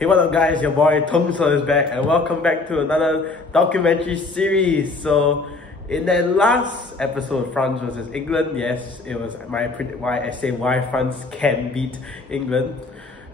Hey, what up guys, your boy Tongso is back and welcome back to another documentary series. So in that last episode, France versus England, yes, it was why France can beat England.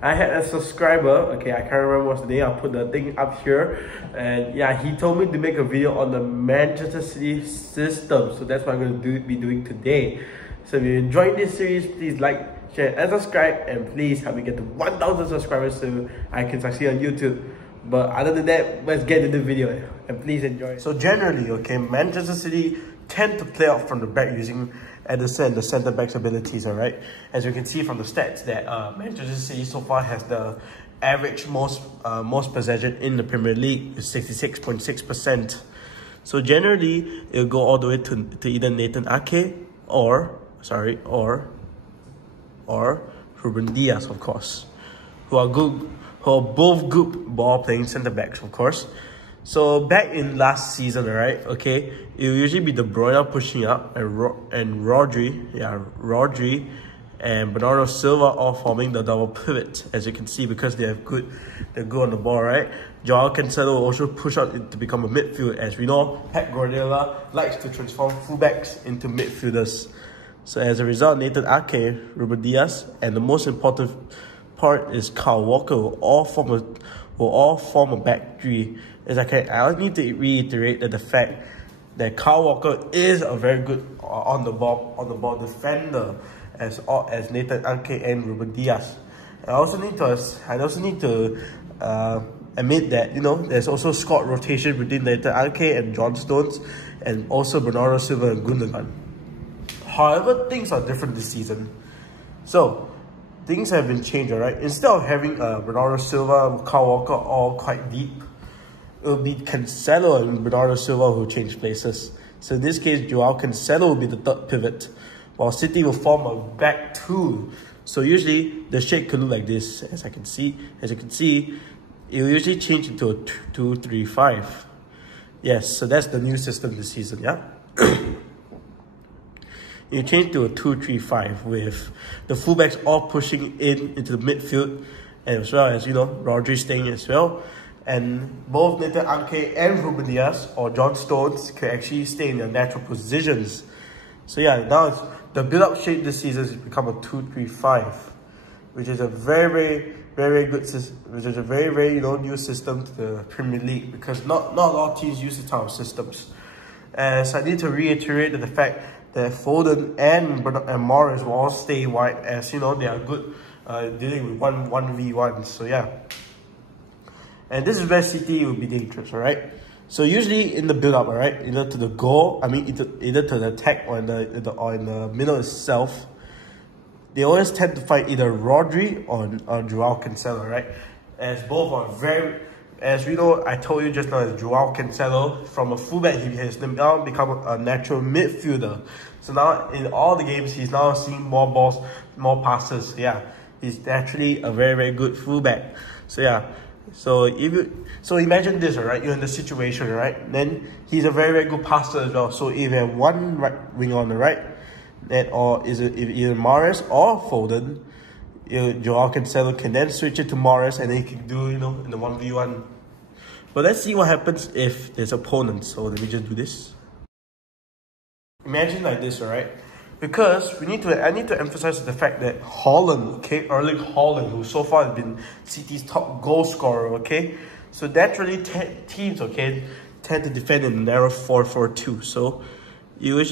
I had a subscriber, okay, I can't remember what's the name, I'll put the thing up here. And yeah, he told me to make a video on the Manchester City system. So that's what I'm going to be doing today. So if you're enjoying this series, please like, share and subscribe, and please help me get to 1,000 subscribers so I can succeed on YouTube. But other than that, let's get into the video and please enjoy. So generally, okay, Manchester City tend to play out from the back using Ederson, the centre back's abilities, alright? As you can see from the stats that Manchester City so far has the average most possession in the Premier League, is 66.6%. So generally, it'll go all the way to either Nathan Ake or Ruben Diaz, of course, who are both good ball playing centre backs, of course. So back in last season, alright, okay, it will usually be De Bruyne pushing up and Rodri and Bernardo Silva all forming the double pivot, as you can see, because they're good on the ball, right? Joao Cancelo will also push out to become a midfield, as we know Pep Guardiola likes to transform fullbacks into midfielders. So as a result, Nathan Ake, Ruben Diaz, and the most important part is Kyle Walker will all form a back three. I need to reiterate that the fact that Kyle Walker is a very good on the ball defender as Nathan Ake and Ruben Diaz. I also need to admit that, you know, there's also squad rotation between Nathan Ake and John Stones, and also Bernardo Silva and Gundogan. However, things are different this season. So things have been changed, alright? Instead of having Bernardo Silva, Kyle Walker all quite deep, it will be Cancelo and Bernardo Silva who change places. So in this case, Joao Cancelo will be the third pivot, while City will form a back two. So usually the shape could look like this, as you can see, it will usually change into a 2-3-5. Yes, so that's the new system this season, yeah? You change to a 2-3-5 with the fullbacks all pushing into the midfield, and as well as, you know, Rodri staying as well. And both Nathan Ake and Ruben Diaz or John Stones can actually stay in their natural positions. So yeah, now the build-up shape this season has become a 2-3-5, which is a very good system, which is a very new system to the Premier League, because not a lot of teams use this type of systems. So I need to reiterate the fact that Foden and Morris will all stay wide, as you know they are good dealing with 1v1. So yeah, and this is where City will be dangerous, alright? So usually in the build-up, alright, either to the goal, either to the attack or in the middle itself, they always tend to fight either Rodri or Joao Cancelo, right? As both are as we know, I told you just now, as Joao Cancelo, from a fullback, he has now become a natural midfielder. So now in all the games, he's now seeing more balls, more passes. Yeah, he's actually a very good fullback. So yeah, so imagine this, alright? You're in the situation, right? Then he's a very good passer as well. So if you have one right wing on the right, or is it either Morris or Foden, Joao Cancelo can then switch it to Morris, and then he can do, you know, in the 1v1. But let's see what happens if there's opponents. So let me just do this. Imagine like this, alright? Because I need to emphasize the fact that Haaland, okay, Erling Haaland, who so far has been City's top goal scorer, okay? So naturally teams, okay, tend to defend in a narrow 4-4-2. So it will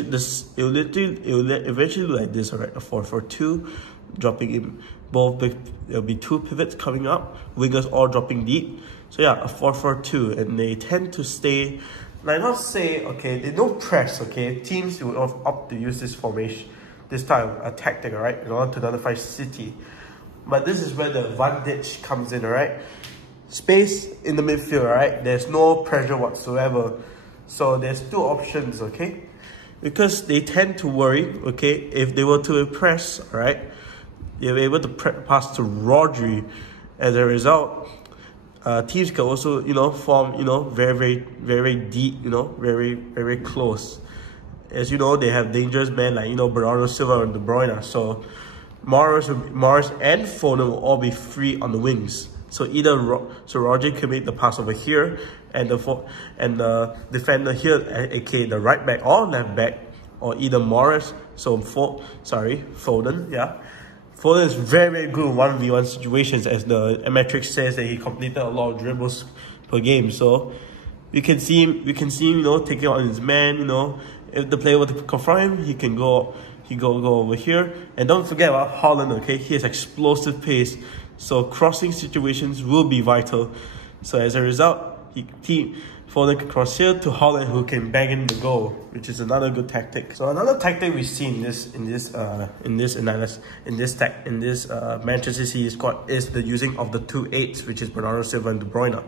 eventually look like this, alright? A 4-4-2, dropping in both. There'll be two pivots coming up, wingers all dropping deep. So yeah, a 4-4-2, and they tend to stay, like, not say, okay, they don't press, okay? Teams will opt to use this formation, this type of tactic, alright, in order to nullify City. But this is where the advantage comes in, alright? Space in the midfield, alright? There's no pressure whatsoever. So there's two options, okay? Because they tend to worry, okay, if they were to press, alright, they'll be able to pass to Rodri. As a result, teams can also, you know, form, you know, very deep, you know, very close. As you know, they have dangerous men like, you know, Bernardo Silva and De Bruyne. So Morris and Foden will all be free on the wings. So so Roger can make the pass over here, and the defender here, aka the right back or left back, or either Morris. So Foden, yeah. Foden is very, very good in 1v1 situations, as the metric says that he completed a lot of dribbles per game. So we can see him, you know, taking on his man, you know. If the player were to confront him, he can go over here. And don't forget about Haaland, okay? He has explosive pace, so crossing situations will be vital. So as a result, Foden can cross here to Haaland, who can bang in the goal, which is another good tactic. So another tactic we see in this Manchester City squad is the using of the 2-8s, which is Bernardo Silva and De Bruyne.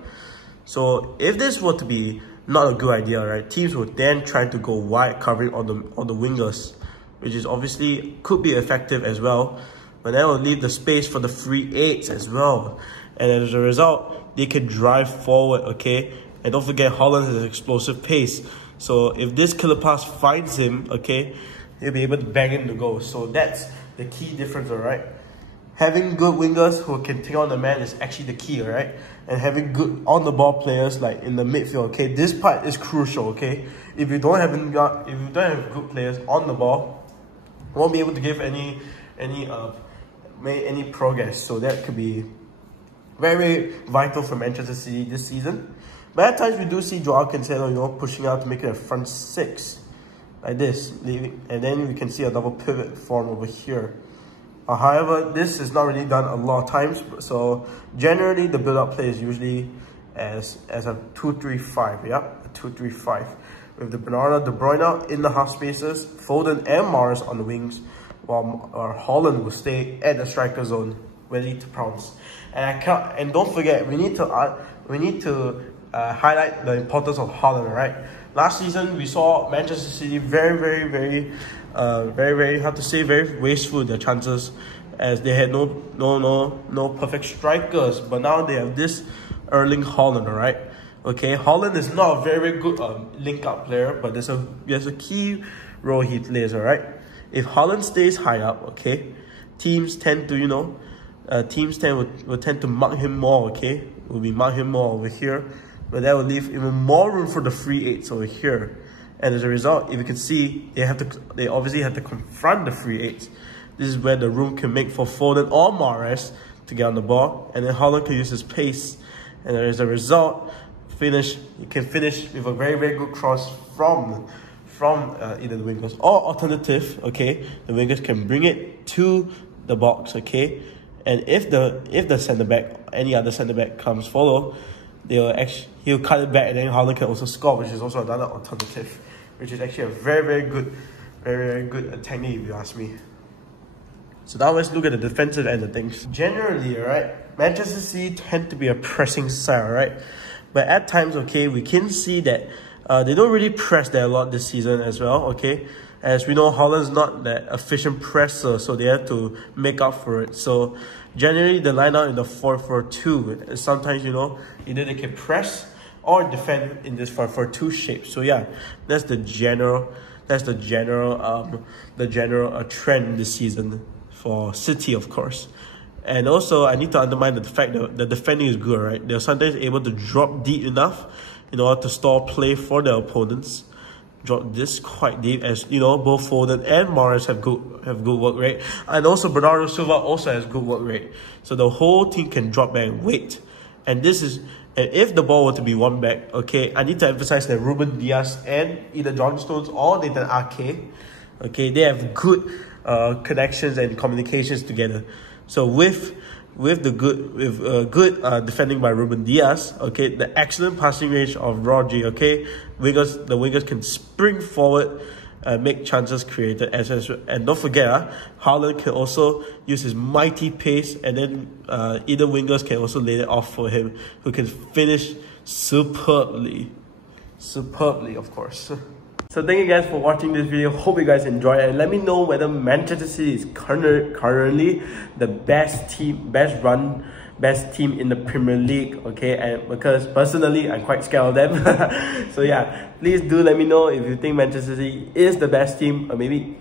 So if this were to be not a good idea, right, teams would then try to go wide, covering on the wingers, which is obviously could be effective as well, but that will leave the space for the free 8s as well, and as a result, they can drive forward, okay? And don't forget, Haaland has explosive pace, so if this killer pass finds him, okay, he'll be able to bang in the goal. So that's the key difference, alright? Having good wingers who can take on the man is actually the key, alright? And having good on-the-ball players like in the midfield, okay? This part is crucial, okay? If you don't have good players on the ball, you won't be able to give any progress. So that could be very, very vital for Manchester City this season. But at times we do see Joao Cancelo, you know, pushing out to make it a front 6 like this, and then we can see a double pivot form over here. However, this is not really done a lot of times, so generally the build-up play is usually as a 2-3-5, yeah, a 2-3-5, with the Bernardo De Bruyne in the half spaces, Foden and Morris on the wings, while Haaland will stay at the striker zone, ready to pounce. And don't forget, we need to highlight the importance of Haaland, right? Last season we saw Manchester City very wasteful in their chances, as they had no perfect strikers. But now they have this Erling Haaland, alright? Okay, Haaland is not a very good link-up player, but there's a key role he plays, alright? If Haaland stays high up, okay, teams tend to, you know, will tend to mark him more, okay? Will be mark him more over here, but that will leave even more room for the free 8s over here. And as a result, if you can see, they obviously have to confront the free 8s. This is where the room can make for Foden or Morris to get on the ball, and then Haaland can use his pace. And as a result, he can finish with a very, very good cross from either the wingers, or alternative, okay, the wingers can bring it to the box, okay. And if the centre back, any other centre back comes follow, he'll cut it back, and then Haaland can also score, which is also another alternative, which is actually a very good technique if you ask me. So now let's look at the defensive end of things. Generally, alright, Manchester City tend to be a pressing side, alright, but at times, okay, we can see that they don't really press that a lot this season as well, okay. As we know, Haaland's not that efficient presser, so they have to make up for it. So generally, they line out in the 4-4-2. Sometimes, you know, either they can press or defend in this 4-4-2 shape. So yeah, that's the general trend this season for City, of course. And also, I need to underline the fact that the defending is good, right? They're sometimes able to drop deep enough in order to stall play for their opponents. Drop this quite deep, as you know, both Foden and Morris have good work rate, and also Bernardo Silva also has good work rate. So the whole team can drop back and wait. And if the ball were to be won back, okay, I need to emphasize that Ruben Dias and either John Stones or Nathan Ake, okay, they have good connections and communications together. So with good defending by Ruben Dias, okay, the excellent passing range of Rodri, okay, the wingers can spring forward, make chances created, and don't forget, Haaland can also use his mighty pace, and then either wingers can also lay it off for him, who can finish superbly, of course. So thank you guys for watching this video. Hope you guys enjoyed it, and let me know whether Manchester City is currently the best run best team in the Premier League, okay? And because personally, I'm quite scared of them. So yeah, please do let me know if you think Manchester City is the best team, or maybe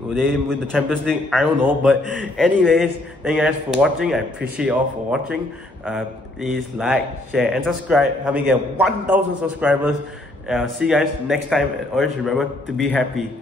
will they win the Champions League? I don't know. But anyways, thank you guys for watching. I appreciate you all for watching. Please like, share, and subscribe. Help me get 1,000 subscribers. See you guys next time. And always remember to be happy.